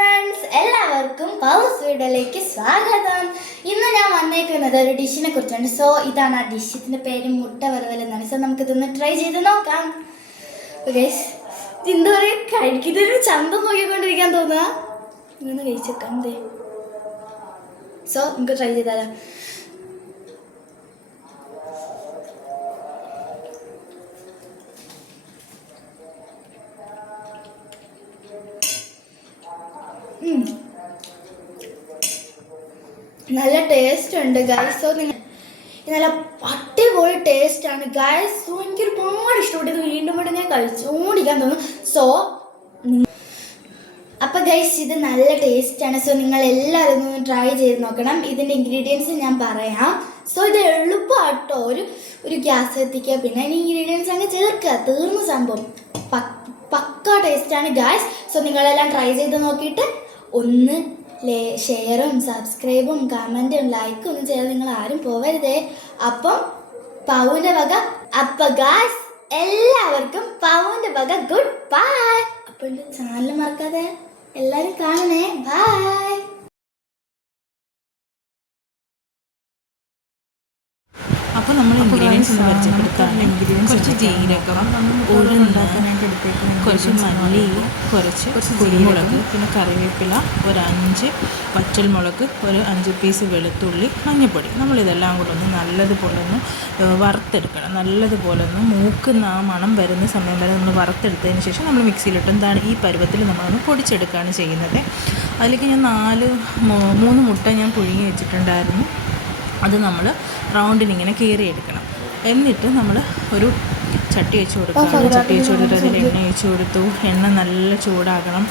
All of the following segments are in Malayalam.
ഫ്രണ്ട്സ് എല്ലാവർക്കും പൗസ് വീഡിയോയിലേക്ക് സ്വാഗതം. ഇന്ന് ഞാൻ വന്നേക്കുന്നത് ഒരു ഡിഷിനെ കുറിച്ചാണ്. സോ ഇതാണ് ആ ഡിഷിന്റെ പേര് മുട്ട വറുവൽ എന്നാണ്. സോ നമുക്ക് ഇതൊന്ന് ട്രൈ ചെയ്ത് നോക്കാം. എന്താ പറയുക കഴിക്കുന്നൊരു ചന്തം നോക്കിക്കൊണ്ടിരിക്കാൻ തോന്നുക ഇങ്ങനെ കഴിച്ചേക്കാം. ദേ. സോ നമുക്ക് ട്രൈ ചെയ്താലോ. നല്ല ടേസ്റ്റ് ഉണ്ട് ഗൈസ് സോ നിങ്ങൾ നല്ല അടിപൊളി ടേസ്റ്റ് ആണ്. ഗൈസ് സോ എനിക്ക് ഒരുപാട് ഇഷ്ടപ്പെട്ടു ഇത് വീണ്ടും വീണ്ടും ഞാൻ കഴിച്ചുകൊണ്ടിരിക്കാൻ തോന്നും സോ അപ്പൊ ഗൈസ് ഇത് നല്ല ടേസ്റ്റ് ആണ്. സോ നിങ്ങൾ എല്ലാവരും ഒന്ന് ട്രൈ ചെയ്ത് നോക്കണം. ഇതിന്റെ ഇൻഗ്രീഡിയൻസ് ഞാൻ പറയാം. സോ ഇത് എളുപ്പമാട്ടോ ഒരു ഒരു ഗ്യാസ് എത്തിക്കുക. പിന്നെ അതിന് ഇൻഗ്രീഡിയൻസ് അങ്ങ് ചേർക്കുക. തീർന്ന സംഭവം. പക്ക ആണ് ഗൈസ് സോ നിങ്ങളെല്ലാം ട്രൈ ചെയ്ത് നോക്കിയിട്ട് ഒന്ന് ഷെയറും സബ്സ്ക്രൈബും കമന്റും ലൈക്കും ഒന്നും ചെയ്യാതെ നിങ്ങൾ ആരും പോവരുതേ. അപ്പം പൗന്റെ വക. അപ്പ ഗാസ് എല്ലാവർക്കും പൗന്റെ വക. ഗുഡ് ബൈ അപ്പോൾ ചാനൽ മറക്കാതെ എല്ലാവരും കാണണേ. ബൈ ഇൻഗ്രീഡിയൻസ് ഒന്ന് പരിചയപ്പെടുത്താണ് കുറച്ച് ജീരകം ഉഴുന്ന് കുറച്ച് മല്ലി കുറച്ച് കുരുമുളക് പിന്നെ കറിവേപ്പില ഒരു അഞ്ച് പച്ചൽമുളക് ഒരു അഞ്ച് പീസ് വെളുത്തുള്ളി മഞ്ഞൾപ്പൊടി നമ്മളിതെല്ലാം കൂടെ ഒന്ന് നല്ലതുപോലെ ഒന്ന് വറുത്തെടുക്കണം. നല്ലതുപോലെ ഒന്ന് മൂക്കുന്ന ആ മണം വരുന്ന സമയം വരെ നമ്മൾ വറുത്തെടുത്തതിന് ശേഷം നമ്മൾ മിക്സിയിലിട്ട് എന്താണ് ഈ പരുവത്തിൽ നമ്മളൊന്ന് പൊടിച്ചെടുക്കുകയാണ് ചെയ്യുന്നത്. അതിലേക്ക് ഞാൻ നാല് മൂന്ന് മുട്ട ഞാൻ പുഴുങ്ങി വെച്ചിട്ടുണ്ടായിരുന്നു. അത് നമ്മൾ റൗണ്ടിനിങ്ങനെ കീറിയെടുക്കണം. എന്നിട്ട് നമ്മൾ ഒരു ചട്ടി വെച്ച് കൊടുക്കണം ചട്ടി വെച്ച് കൊടുത്തിട്ട് അതിൽ എണ്ണ ഒഴിച്ച് കൊടുത്തു. എണ്ണ നല്ല ചൂടാക്കണം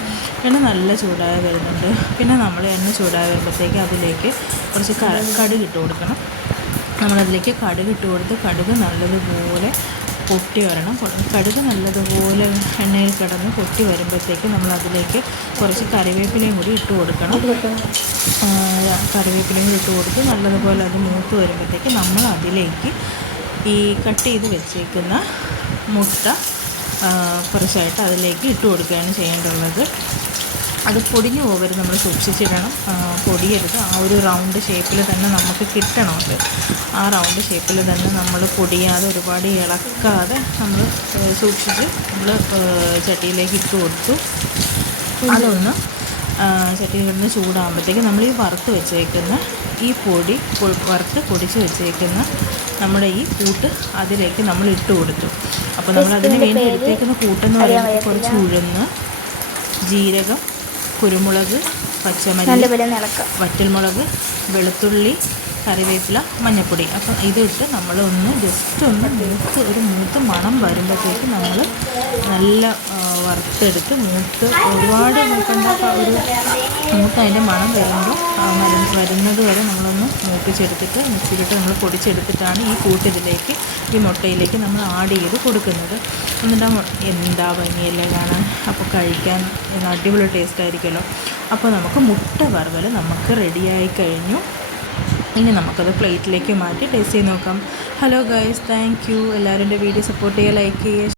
എണ്ണ നല്ല ചൂടായി വരുന്നുണ്ട്. പിന്നെ നമ്മൾ എണ്ണ ചൂടായി വരുമ്പോഴത്തേക്ക് അതിലേക്ക് കുറച്ച് കടുക് ഇട്ട് കൊടുക്കണം. നമ്മളതിലേക്ക് കടുക് ഇട്ട് കൊടുത്ത് കടുക് നല്ലതുപോലെ പൊട്ടി വരണം. കടുക് നല്ലതുപോലെ എണ്ണയിൽ കിടന്ന് പൊട്ടി വരുമ്പോഴത്തേക്ക് നമ്മൾ അതിലേക്ക് കുറച്ച് കറിവേപ്പിലയും കൂടി ഇട്ട് കൊടുക്കണം. കറിവേപ്പിലയും ഇട്ട് കൊടുത്ത് നല്ലതുപോലെ അത് മൂത്ത് വരുമ്പോഴത്തേക്ക് നമ്മൾ അതിലേക്ക് ഈ കട്ട് ചെയ്ത് വെച്ചേക്കുന്ന മുട്ട കുറച്ചായിട്ട് അതിലേക്ക് ഇട്ട് കൊടുക്കുകയാണ് ചെയ്യേണ്ടുള്ളത് അത് പൊടിഞ്ഞു പോകരുത് നമ്മൾ സൂക്ഷിച്ചിടണം. പൊടിയരുത്. ആ ഒരു റൗണ്ട് ഷേപ്പിൽ തന്നെ നമുക്ക് കിട്ടണം ആ റൗണ്ട് ഷേപ്പിൽ തന്നെ നമ്മൾ പൊടിയാതെ ഒരുപാട് ഇളക്കാതെ നമ്മൾ സൂക്ഷിച്ച് നമ്മൾ ചട്ടിയിലേക്ക് ഇട്ട് കൊടുത്തു. അതൊന്ന് ആ, ചട്ടിയിൽ നിന്ന് ചൂടാകുമ്പോഴത്തേക്ക് നമ്മൾ ഈ വറുത്ത് വെച്ചേക്കുന്ന ഈ പൊടി വറുത്ത് പൊടിച്ച് വെച്ചേക്കുന്ന നമ്മുടെ ഈ കൂട്ട് അതിലേക്ക് നമ്മൾ ഇട്ട് കൊടുത്തു. അപ്പോൾ നമ്മൾ അതിന് വേണ്ടി എടുത്തേക്കുന്ന കൂട്ടെന്ന് പറയുമ്പോൾ കുറച്ച് ഉഴുന്ന് ജീരകം കുരുമുളക് പച്ചമല്ലി വറ്റൽമുളക് വെളുത്തുള്ളി കറിവേപ്പില മഞ്ഞൾപ്പൊടി അപ്പം ഇതിട്ട് നമ്മൾ ഒന്ന് ജസ്റ്റ് ഒന്ന് മൂത്ത് ഒരു മൂത്ത് മണം വരുമ്പോഴത്തേക്ക് നമ്മൾ നല്ല വറുത്തെടുത്ത് മൂത്ത് ഒരുപാട് മൂക്കണ്ട ഒരു മൂത്ത് അതിന്റെ മണം വരുമ്പോൾ വരുന്നത് വരെ നമ്മളൊന്ന് മൂപ്പിച്ചെടുത്തിട്ട് മിക്സിയിലിട്ട് നമ്മൾ പൊടിച്ചെടുത്തിട്ടാണ് ഈ കൂട്ടിതിലേക്ക് ഈ മുട്ടയിലേക്ക് നമ്മൾ ആഡ് ചെയ്ത് കൊടുക്കുന്നത്. എന്നിട്ട് എന്താ ഭംഗിയല്ലേ കാണാൻ? അപ്പോൾ കഴിക്കാൻ അടിപൊളി ടേസ്റ്റ് ആയിരിക്കുമല്ലോ. അപ്പോൾ നമുക്ക് മുട്ട വറവൽ നമുക്ക് റെഡിയായി കഴിഞ്ഞു. ഇനി നമുക്കത് പ്ലേറ്റിലേക്ക് മാറ്റി ടേസ്റ്റ് ചെയ്ത് നോക്കാം. ഹലോ ഗൈസ് താങ്ക് യു എല്ലാവരും എന്റെ വീഡിയോ സപ്പോർട്ട് ചെയ്യുക ലൈക്ക് ചെയ്യുക